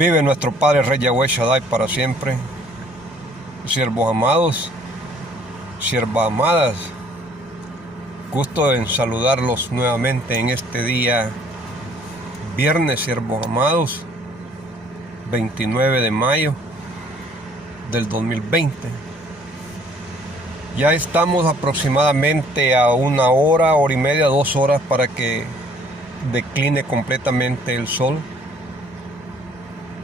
Vive nuestro Padre Rey Yahweh Shaddai para siempre. Siervos amados, siervas amadas, gusto en saludarlos nuevamente en este día, viernes, siervos amados, 29 de mayo del 2020. Ya estamos aproximadamente a 1 hora, hora y media, 2 horas para que decline completamente el sol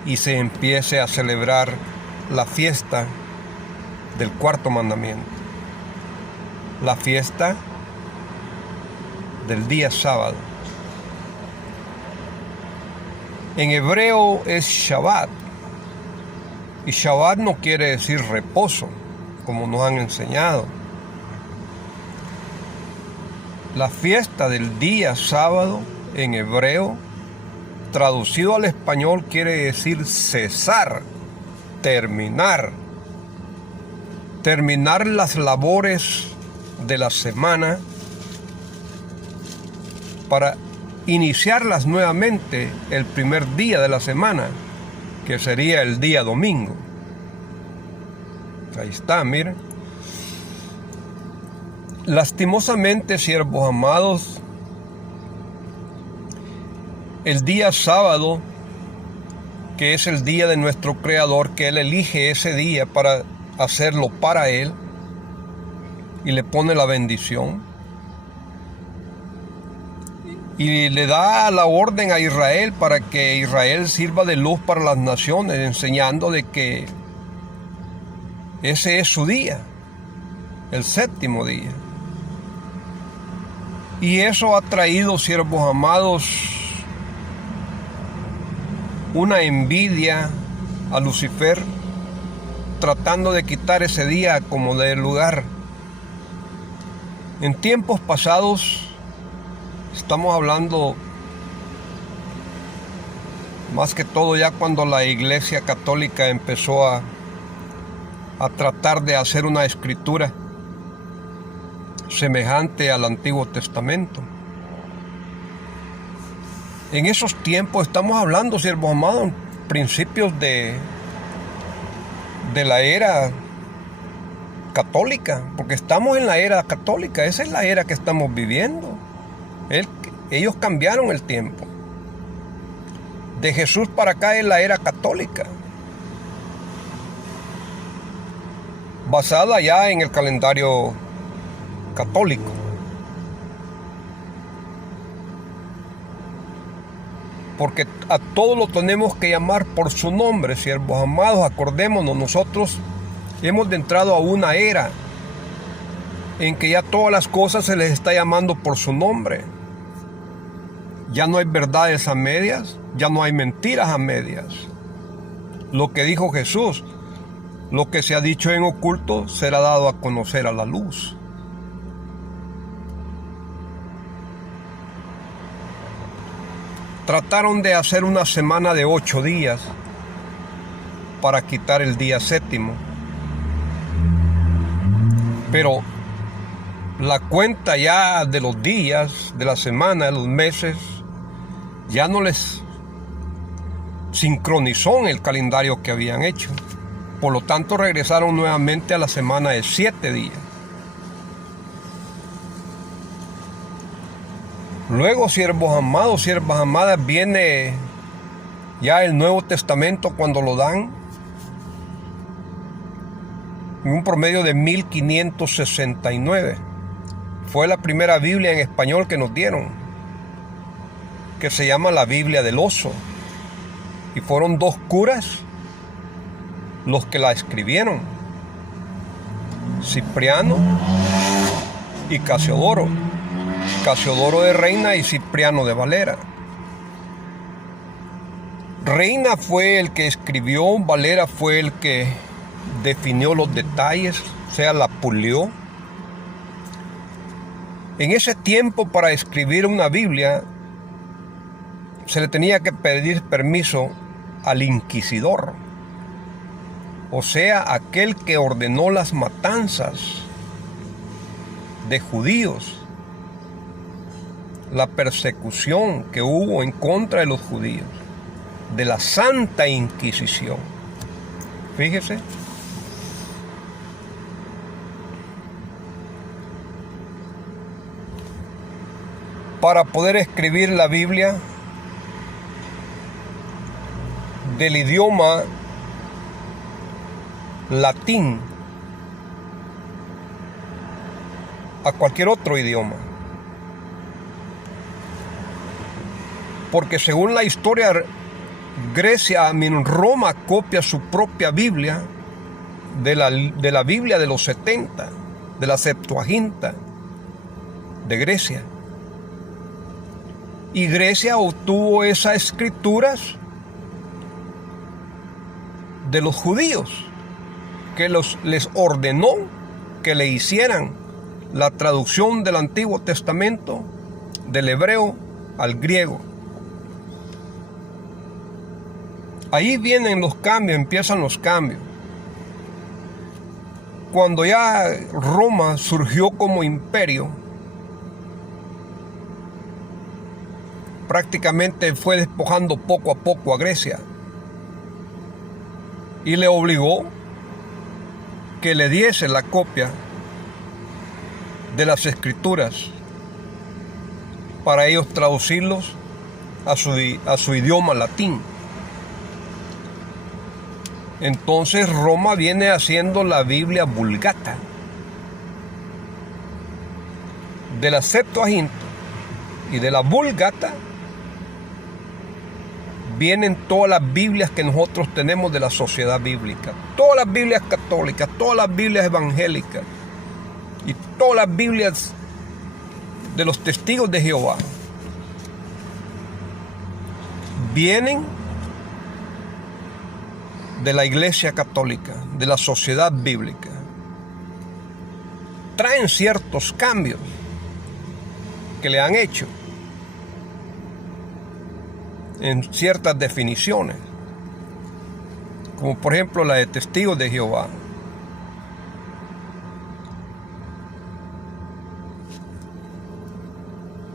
y se empiece a celebrar la fiesta del cuarto mandamiento, la fiesta del día sábado. En hebreo es Shabbat, y Shabbat no quiere decir reposo, como nos han enseñado. La fiesta del día sábado en hebreo, traducido al español, quiere decir cesar, terminar las labores de la semana para iniciarlas nuevamente el primer día de la semana, que sería el día domingo. Ahí está, miren. Lastimosamente, siervos amados, el día sábado, que es el día de nuestro Creador, que Él elige ese día para hacerlo para Él y le pone la bendición y le da la orden a Israel para que Israel sirva de luz para las naciones, enseñando de que ese es su día, el séptimo día. Y eso ha traído, siervos amados, una envidia a Lucifer, tratando de quitar ese día como de lugar. En tiempos pasados, estamos hablando más que todo ya cuando la Iglesia Católica empezó a tratar de hacer una escritura semejante al Antiguo Testamento. En esos tiempos, estamos hablando, siervos amados, principios de la era católica, porque estamos en la era católica, esa es la era que estamos viviendo. Ellos cambiaron el tiempo. De Jesús para acá es la era católica, basada ya en el calendario católico. Porque a todos lo tenemos que llamar por su nombre, siervos amados. Acordémonos, nosotros hemos entrado a una era en que ya todas las cosas se les está llamando por su nombre. Ya no hay verdades a medias, ya no hay mentiras a medias. Lo que dijo Jesús, lo que se ha dicho en oculto será dado a conocer a la luz. Trataron de hacer una semana de 8 días para quitar el día séptimo. Pero la cuenta ya de los días, de la semana, de los meses, ya no les sincronizó en el calendario que habían hecho. Por lo tanto, regresaron nuevamente a la semana de 7 días. Luego, siervos amados, siervas amadas, viene ya el Nuevo Testamento cuando lo dan en un promedio de 1569. Fue la primera Biblia en español que nos dieron, que se llama la Biblia del Oso. Y fueron 2 curas los que la escribieron, Cipriano y Casiodoro. Casiodoro de Reina y Cipriano de Valera. Reina fue el que escribió, Valera fue el que definió los detalles, o sea, la pulió. En ese tiempo, para escribir una Biblia, se le tenía que pedir permiso al inquisidor, o sea, aquel que ordenó las matanzas de judíos, la persecución que hubo en contra de los judíos. de la Santa Inquisición. Fíjese. Para poder escribir la Biblia del idioma latín a cualquier otro idioma. Porque según la historia, Roma copia su propia Biblia de la Biblia de los 70, de la Septuaginta de Grecia. Y Grecia obtuvo esas escrituras de los judíos, que les ordenó que le hicieran la traducción del Antiguo Testamento del hebreo al griego. Ahí vienen los cambios, empiezan los cambios. Cuando ya Roma surgió como imperio, prácticamente fue despojando poco a poco a Grecia y le obligó que le diese la copia de las escrituras para ellos traducirlos a su idioma latín. Entonces Roma viene haciendo la Biblia Vulgata. De la Septuaginta y de la Vulgata vienen todas las Biblias que nosotros tenemos de la sociedad bíblica. Todas las Biblias católicas, todas las Biblias evangélicas y todas las Biblias de los testigos de Jehová vienen de la Iglesia Católica, de la sociedad bíblica. Traen ciertos cambios que le han hecho en ciertas definiciones, como por ejemplo la de testigos de Jehová.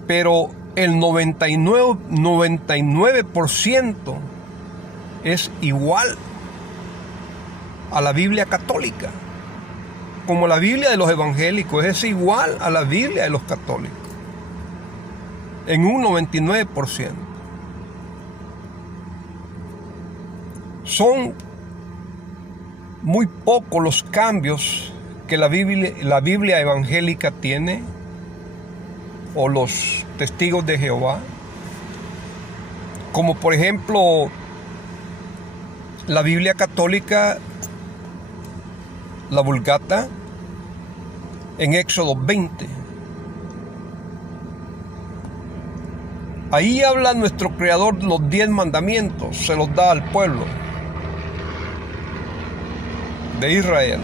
Pero el 99% es igual a la Biblia católica, como la Biblia de los evangélicos es igual a la Biblia de los católicos, en un 99%. Son muy pocos los cambios que la Biblia evangélica tiene, o los testigos de Jehová, como por ejemplo la Biblia católica, la Vulgata, en Éxodo 20. Ahí habla nuestro Creador los 10 mandamientos, se los da al pueblo de Israel.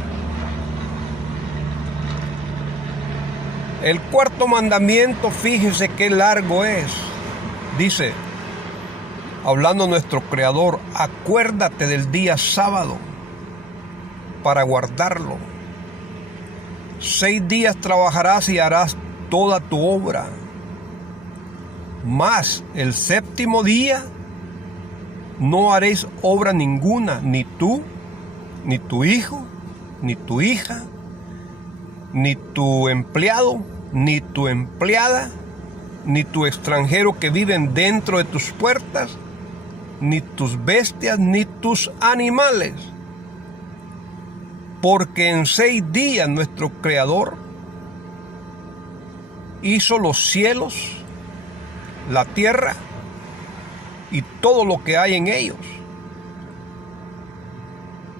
El cuarto mandamiento, fíjese qué largo es. Dice, hablando nuestro Creador, acuérdate del día sábado para guardarlo. 6 días trabajarás y harás toda tu obra. Mas el séptimo día no haréis obra ninguna, ni tú, ni tu hijo, ni tu hija, ni tu empleado, ni tu empleada, ni tu extranjero que viven dentro de tus puertas, ni tus bestias, ni tus animales. Porque en 6 días nuestro Creador hizo los cielos, la tierra y todo lo que hay en ellos.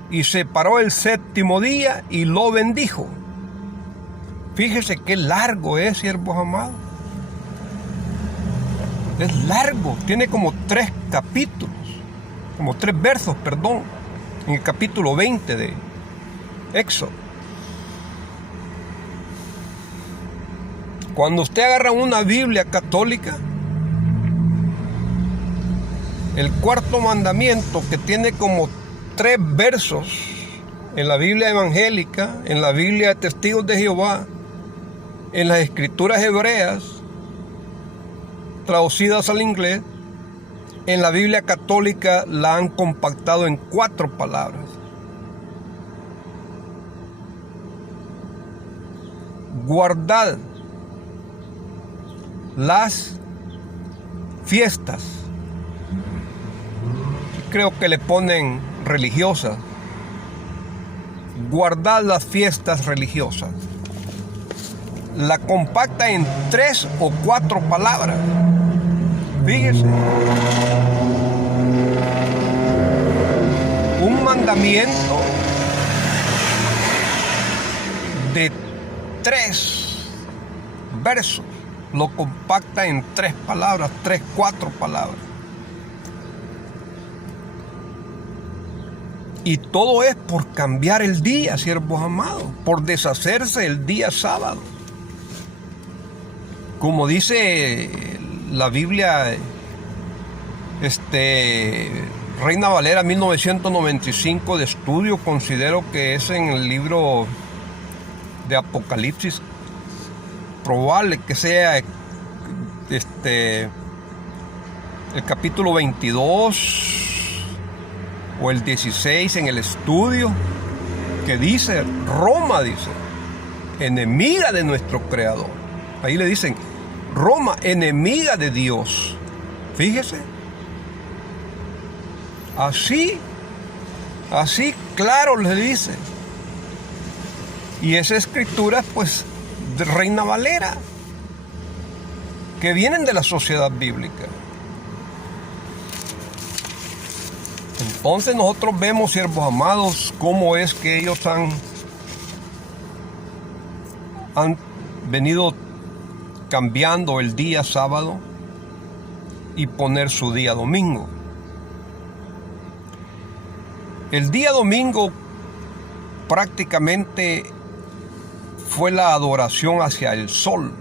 Y separó el séptimo día y lo bendijo. Fíjese qué largo es, siervos amados. Es largo, tiene como 3 capítulos, como 3 versos, perdón, en el capítulo 20 de Éxodo. Cuando usted agarra una Biblia católica, el cuarto mandamiento, que tiene como 3 versos en la Biblia evangélica, en la Biblia de Testigos de Jehová, en las escrituras hebreas traducidas al inglés, En la Biblia católica la han compactado en 4 palabras. Guardad las fiestas. Creo que le ponen religiosas. Guardad las fiestas religiosas. La compacta en 3 o 4 palabras. Fíjese. Un mandamiento de 3 versos. Lo compacta en 3 palabras, 3, 4 palabras. Y todo es por cambiar el día, siervos amados, por deshacerse el día sábado. Como dice la Biblia, Reina Valera 1995 de estudio, considero que es en el libro de Apocalipsis, probable que sea el capítulo 22 o el 16 en el estudio, que dice, Roma, dice, enemiga de nuestro Creador. Ahí le dicen, Roma, enemiga de Dios. Fíjese. Así claro le dice. Y esa escritura, pues, de Reina Valera, que vienen de la sociedad bíblica. Entonces nosotros vemos, siervos amados, cómo es que ellos han venido cambiando el día sábado y poner su día domingo. El día domingo prácticamente fue la adoración hacia el sol.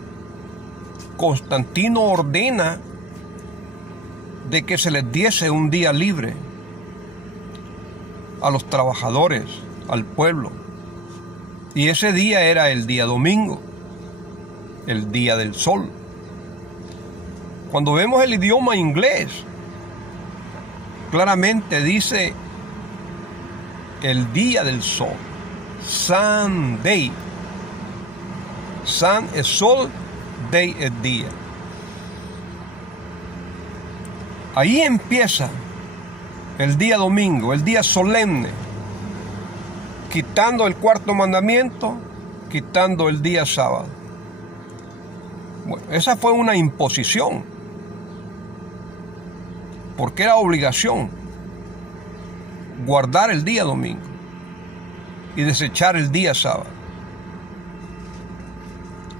Constantino ordena de que se les diese un día libre a los trabajadores, al pueblo. Y ese día era el día domingo, el día del sol. Cuando vemos el idioma inglés, claramente dice el día del sol, Sunday. Sun es sol, day es día. Ahí empieza el día domingo, el día solemne, quitando el 4º mandamiento, quitando el día sábado. Bueno, esa fue una imposición, porque era obligación guardar el día domingo y desechar el día sábado.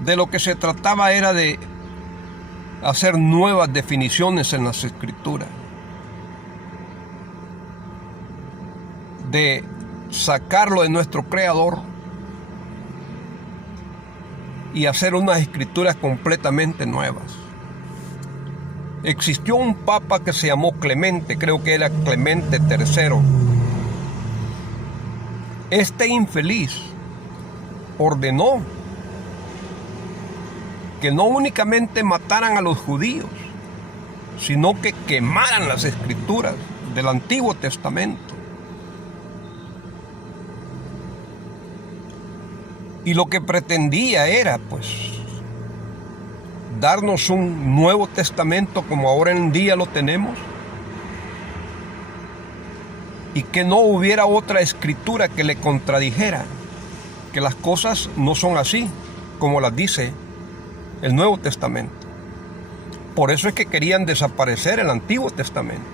De lo que se trataba era de hacer nuevas definiciones en las escrituras, de sacarlo de nuestro Creador y hacer unas escrituras completamente nuevas. Existió un papa que se llamó Clemente, creo que era Clemente III. Este infeliz ordenó que no únicamente mataran a los judíos, sino que quemaran las escrituras del Antiguo Testamento. Y lo que pretendía era, pues, darnos un Nuevo Testamento como ahora en día lo tenemos, y que no hubiera otra escritura que le contradijera, que las cosas no son así como las dice el Nuevo Testamento. Por eso es que querían desaparecer el Antiguo Testamento.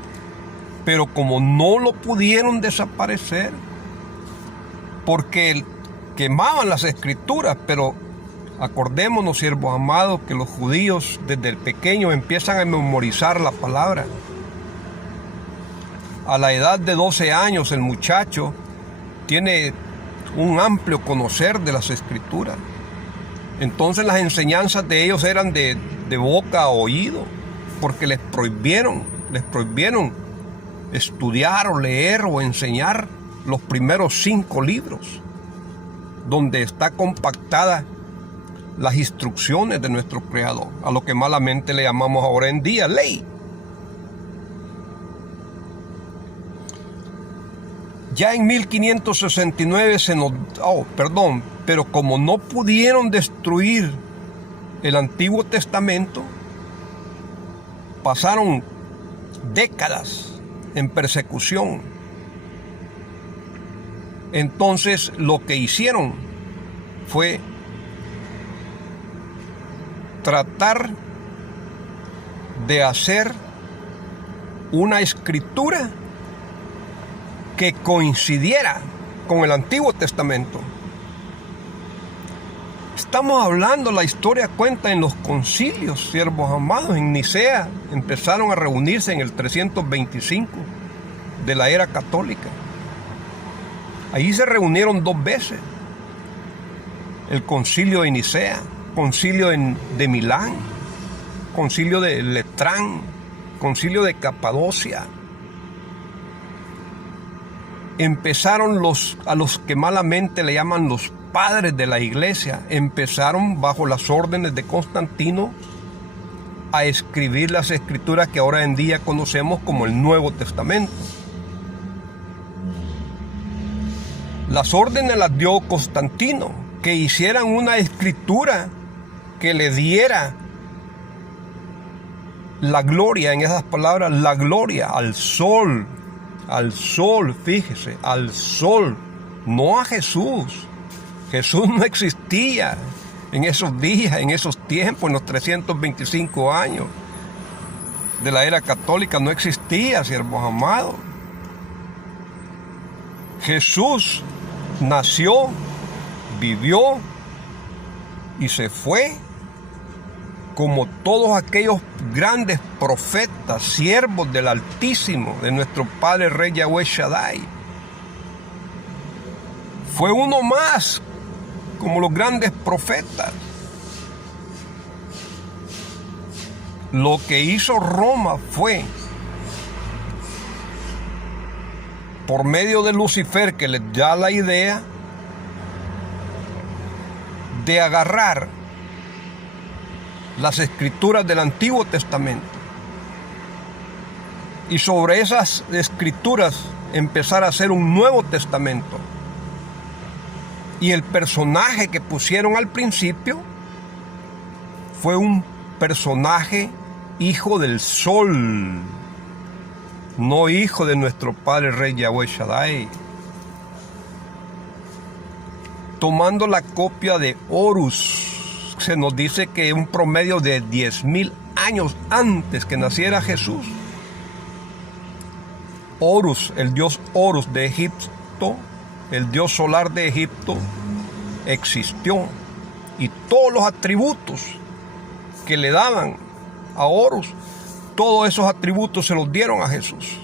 Pero como no lo pudieron desaparecer, porque quemaban las escrituras, pero acordémonos, siervos amados, que los judíos desde el pequeño empiezan a memorizar la palabra. A la edad de 12 años el muchacho tiene un amplio conocer de las escrituras. Entonces las enseñanzas de ellos eran de boca a oído, porque les prohibieron estudiar o leer o enseñar los primeros 5 libros, donde está compactada las instrucciones de nuestro Creador, a lo que malamente le llamamos ahora en día ley. Ya en 1569 pero como no pudieron destruir el Antiguo Testamento, pasaron décadas en persecución. Entonces lo que hicieron fue tratar de hacer una escritura que coincidiera con el Antiguo Testamento. Estamos hablando, la historia cuenta en los concilios, siervos amados. En Nicea empezaron a reunirse en el 325 de la era católica. Allí se reunieron 2 veces. El concilio de Nicea, concilio de Milán, concilio de Letrán, concilio de Capadocia. Empezaron a los que malamente le llaman los padres de la iglesia, empezaron bajo las órdenes de Constantino a escribir las escrituras que ahora en día conocemos como el Nuevo Testamento. Las órdenes las dio Constantino, que hicieran una escritura que le diera la gloria, en esas palabras, la gloria al sol, fíjese, al sol, no a Jesús. Jesús no existía en esos días, en esos tiempos, en los 325 años de la era católica, no existía, siervos amados. Jesús nació, vivió y se fue como todos aquellos grandes profetas, siervos del Altísimo, de nuestro Padre Rey Yahweh Shaddai. Fue uno más, como los grandes profetas. Lo que hizo Roma fue, por medio de Lucifer, que les da la idea de agarrar las escrituras del Antiguo Testamento y sobre esas escrituras empezar a hacer un Nuevo Testamento. Y el personaje que pusieron al principio fue un personaje hijo del sol, no hijo de nuestro Padre Rey Yahweh Shaddai. Tomando la copia de Horus, se nos dice que un promedio de 10,000 años antes que naciera Jesús, Horus, el dios Horus de Egipto, el dios solar de Egipto, existió, y todos los atributos que le daban a Horus, todos esos atributos se los dieron a Jesús.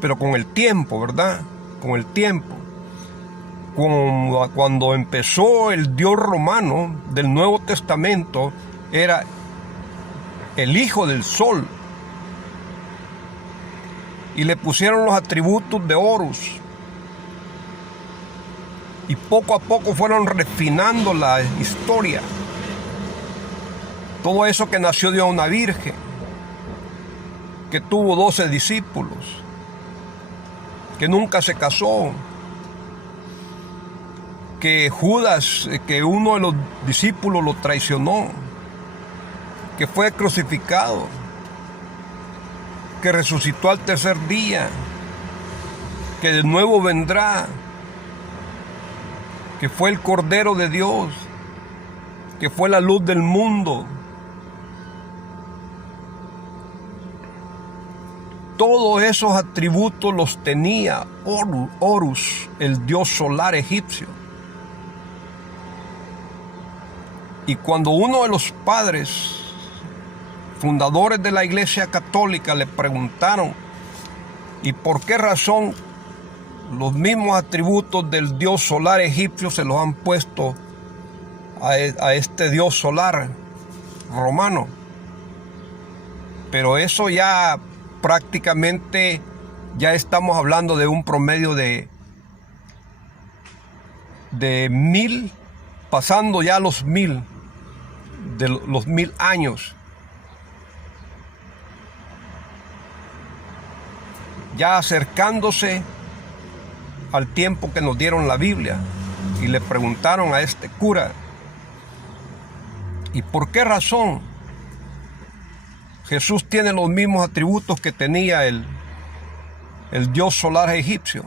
Pero con el tiempo, ¿verdad? Con el tiempo, cuando empezó el Dios romano del Nuevo Testamento, era el hijo del sol, y le pusieron los atributos de Horus, y poco a poco fueron refinando la historia. Todo eso que nació de una virgen, que tuvo 12 discípulos, que nunca se casó, que Judas, que uno de los discípulos lo traicionó, que fue crucificado, que resucitó al tercer día, que de nuevo vendrá, que fue el Cordero de Dios, que fue la luz del mundo. Todos esos atributos los tenía Horus, el dios solar egipcio. Y cuando uno de los padres fundadores de la Iglesia Católica le preguntaron, ¿y por qué razón los mismos atributos del dios solar egipcio se los han puesto a este dios solar romano? Pero eso ya prácticamente, ya estamos hablando de un promedio de 1000, pasando ya los 1000, de los 1000 años. ya acercándose al tiempo que nos dieron la Biblia, y le preguntaron a este cura, ¿y por qué razón Jesús tiene los mismos atributos que tenía el dios solar egipcio?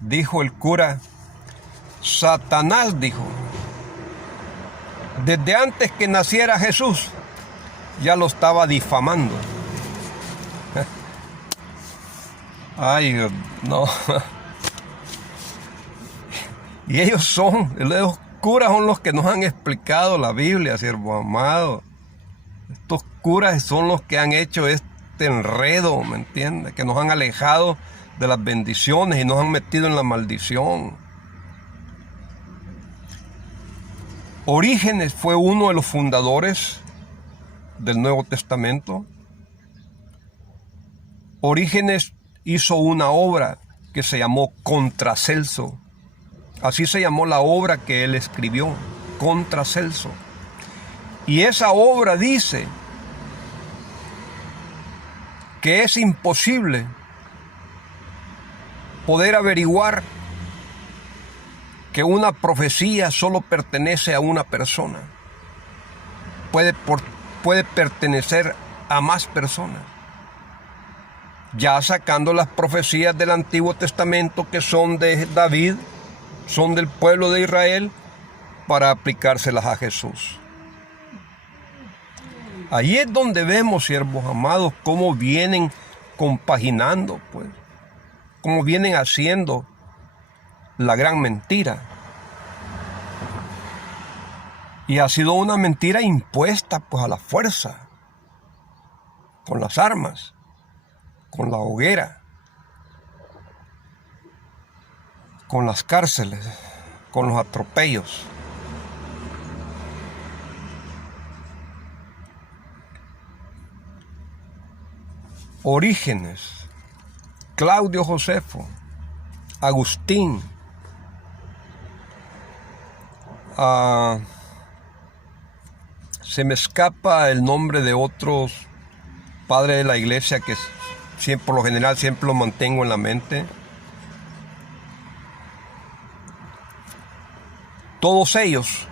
Dijo el cura, Satanás, dijo, desde antes que naciera Jesús, ya lo estaba difamando. Ay, no. Y ellos los curas son los que nos han explicado la Biblia, siervo amado. Estos curas son los que han hecho este enredo, ¿me entiendes? Que nos han alejado de las bendiciones y nos han metido en la maldición. Orígenes fue uno de los fundadores del Nuevo Testamento. Orígenes hizo una obra que se llamó Contra Celso. Así se llamó la obra que él escribió, Contra Celso. Y esa obra dice que es imposible poder averiguar que una profecía solo pertenece a una persona. Puede pertenecer a más personas. Ya sacando las profecías del Antiguo Testamento que son de David, son del pueblo de Israel, para aplicárselas a Jesús. Allí es donde vemos, siervos amados, cómo vienen compaginando, pues, cómo vienen haciendo la gran mentira. Y ha sido una mentira impuesta, pues, a la fuerza, con las armas, con la hoguera, con las cárceles, con los atropellos. Orígenes, Claudio Josefo, Agustín, se me escapa el nombre de otros padres de la iglesia que siempre, por lo general, siempre lo mantengo en la mente. Todos ellos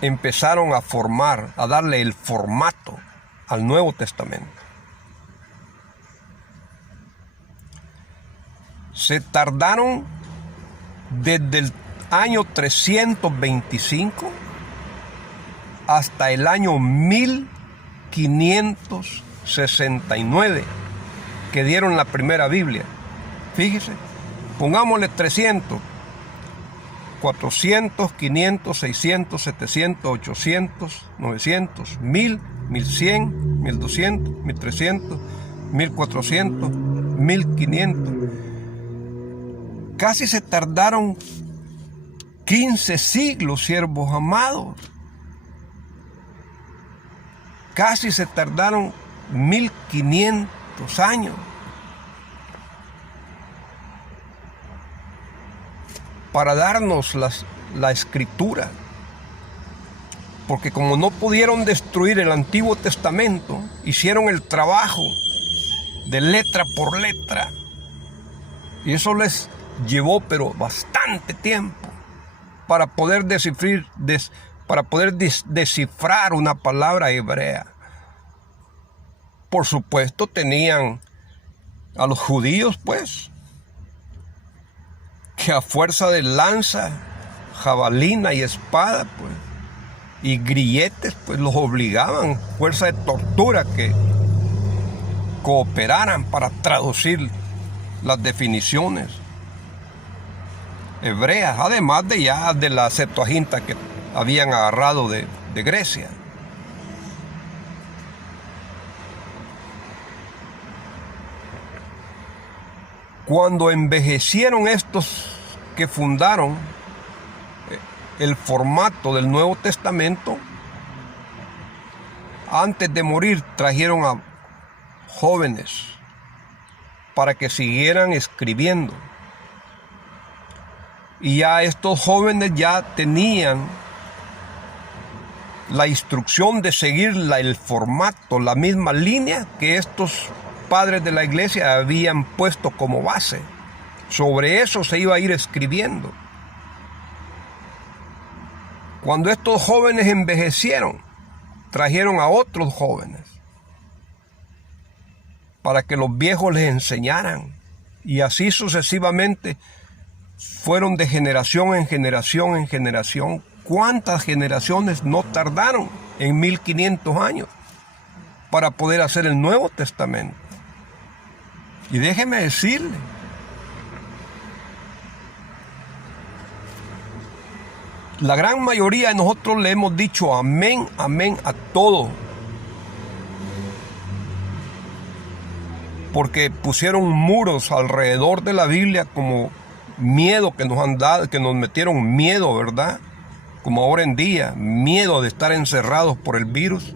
empezaron a formar, a darle el formato al Nuevo Testamento. Se tardaron desde el año 325 hasta el año 1569 que dieron la primera Biblia. Fíjese, pongámosle 300, 400, 500, 600, 700, 800, 900, 1000, 1100, 1200, 1300, 1400, 1500. Casi se tardaron 15 siglos, siervos amados. Casi se tardaron 1500 años para darnos la escritura. Porque como no pudieron destruir el Antiguo Testamento, hicieron el trabajo de letra por letra. Y eso les llevó pero bastante tiempo para poder descifrar una palabra hebrea. Por supuesto tenían a los judíos, pues, que a fuerza de lanza, jabalina y espada, pues, y grilletes, pues los obligaban, fuerza de tortura, que cooperaran para traducir las definiciones hebreas, además de la Septuaginta que habían agarrado de Grecia. Cuando envejecieron estos que fundaron el formato del Nuevo Testamento, antes de morir trajeron a jóvenes para que siguieran escribiendo. Y ya estos jóvenes ya tenían la instrucción de seguir el formato, la misma línea que estos padres de la iglesia habían puesto como base. Sobre eso se iba a ir escribiendo. Cuando estos jóvenes envejecieron, trajeron a otros jóvenes para que los viejos les enseñaran. Y así sucesivamente fueron de generación en generación en generación. ¿Cuántas generaciones no tardaron en 1500 años para poder hacer el Nuevo Testamento? Y déjeme decirle, la gran mayoría de nosotros le hemos dicho amén, amén a todo. Porque pusieron muros alrededor de la Biblia como miedo que nos han dado, que nos metieron miedo, ¿verdad? Como ahora en día, miedo de estar encerrados por el virus.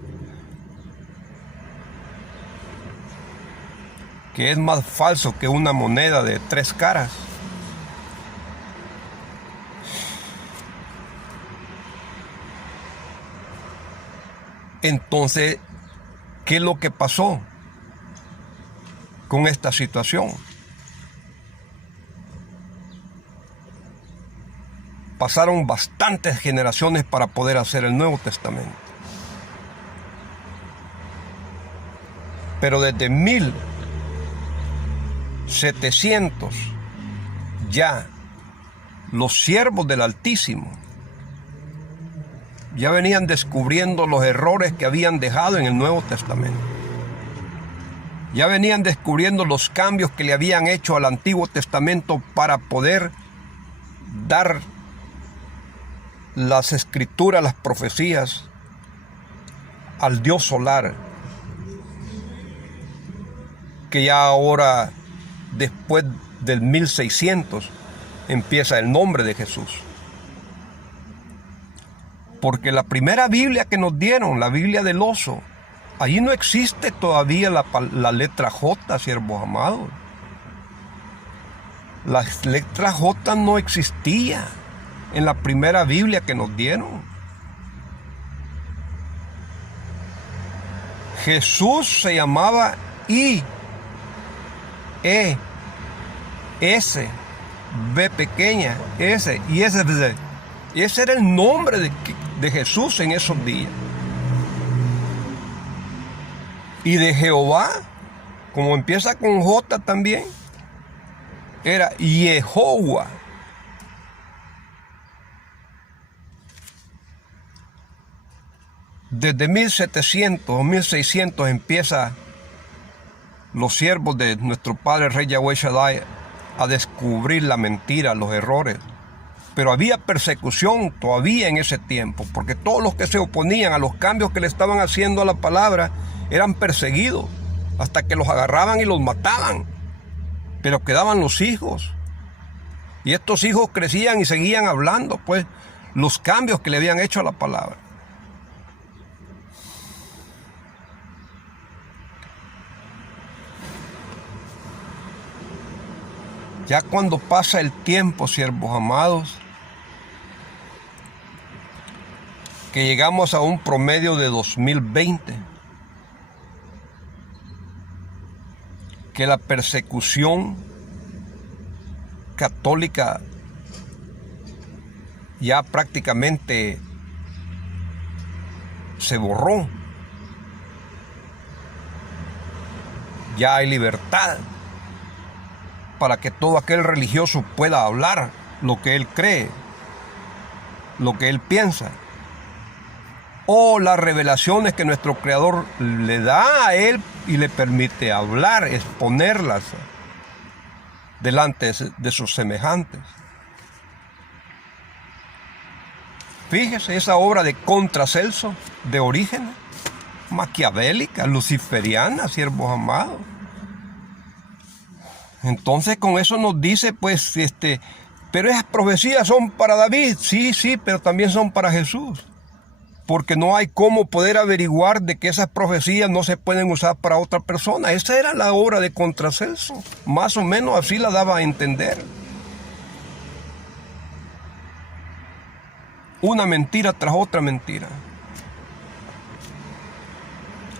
Que es más falso que una moneda de 3 caras. Entonces, ¿qué es lo que pasó con esta situación? Pasaron bastantes generaciones para poder hacer el Nuevo Testamento. Pero desde 1700 ya los siervos del Altísimo ya venían descubriendo los errores que habían dejado en el Nuevo Testamento. Ya venían descubriendo los cambios que le habían hecho al Antiguo Testamento para poder dar las escrituras, las profecías al Dios solar, que ya ahora, después del 1600, empieza el nombre de Jesús. Porque la primera Biblia que nos dieron, la Biblia del oso, allí no existe todavía la letra J, siervos amados. La letra J no existía en la primera Biblia que nos dieron. Jesús se llamaba I, E, S, B pequeña, S, y ese era el nombre de Jesús en esos días. Y de Jehová, como empieza con J también, era Jehová. Desde 1700 o 1600 empieza los siervos de nuestro Padre Rey Yahweh Shaddai a descubrir la mentira, los errores. Pero había persecución todavía en ese tiempo, porque todos los que se oponían a los cambios que le estaban haciendo a la palabra eran perseguidos, hasta que los agarraban y los mataban. Pero quedaban los hijos. Y estos hijos crecían y seguían hablando, pues, los cambios que le habían hecho a la palabra. Ya cuando pasa el tiempo, siervos amados, que llegamos a un promedio de 2020, que la persecución católica ya prácticamente se borró. Ya hay libertad para que todo aquel religioso pueda hablar lo que él cree, lo que él piensa, o las revelaciones que nuestro Creador le da a él y le permite hablar, exponerlas delante de sus semejantes. Fíjese, esa obra de Contra Celso, de Orígenes, maquiavélica, luciferiana, siervos amados. Entonces con eso nos dice, pues, pero esas profecías son para David. Sí, pero también son para Jesús. Porque no hay cómo poder averiguar de que esas profecías no se pueden usar para otra persona. Esa era la obra de Contra Celso. Más o menos así la daba a entender. Una mentira tras otra mentira.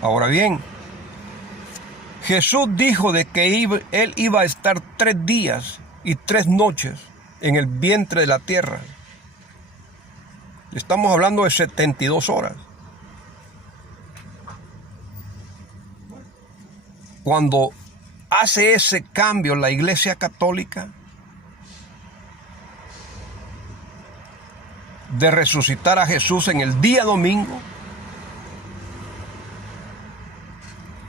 Ahora bien, Jesús dijo de que Él iba a estar 3 días y 3 noches en el vientre de la tierra. Estamos hablando de 72 horas. Cuando hace ese cambio la Iglesia Católica de resucitar a Jesús en el día domingo,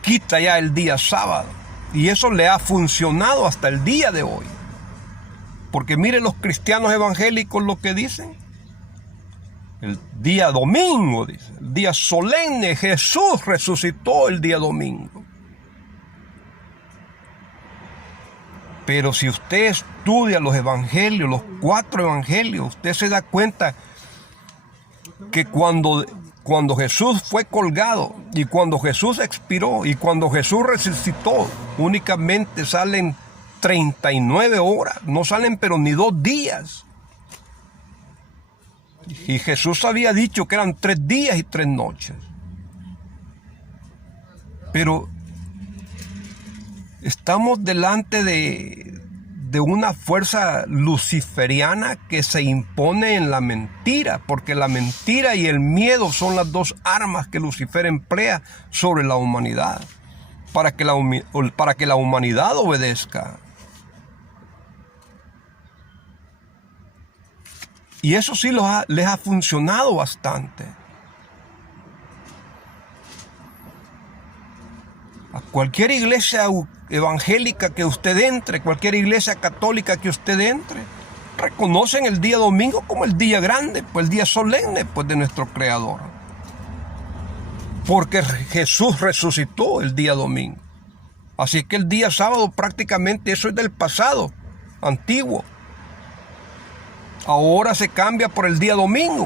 quita ya el día sábado. Y eso le ha funcionado hasta el día de hoy. Porque miren los cristianos evangélicos lo que dicen. El día domingo, dice, el día solemne, Jesús resucitó el día domingo. Pero si usted estudia los evangelios, los 4 evangelios, usted se da cuenta que cuando Jesús fue colgado y cuando Jesús expiró y cuando Jesús resucitó, únicamente salen 39 horas, no salen pero ni 2 días. Y Jesús había dicho que eran 3 días y 3 noches. Pero estamos delante de una fuerza luciferiana que se impone en la mentira, porque la mentira y el miedo son las 2 armas que Lucifer emplea sobre la humanidad, para que la humanidad obedezca. Y eso sí les ha funcionado bastante. A cualquier iglesia evangélica que usted entre, cualquier iglesia católica que usted entre, reconocen el día domingo como el día grande, pues el día solemne pues, de nuestro Creador. Porque Jesús resucitó el día domingo. Así que el día sábado prácticamente eso es del pasado, antiguo. Ahora se cambia por el día domingo.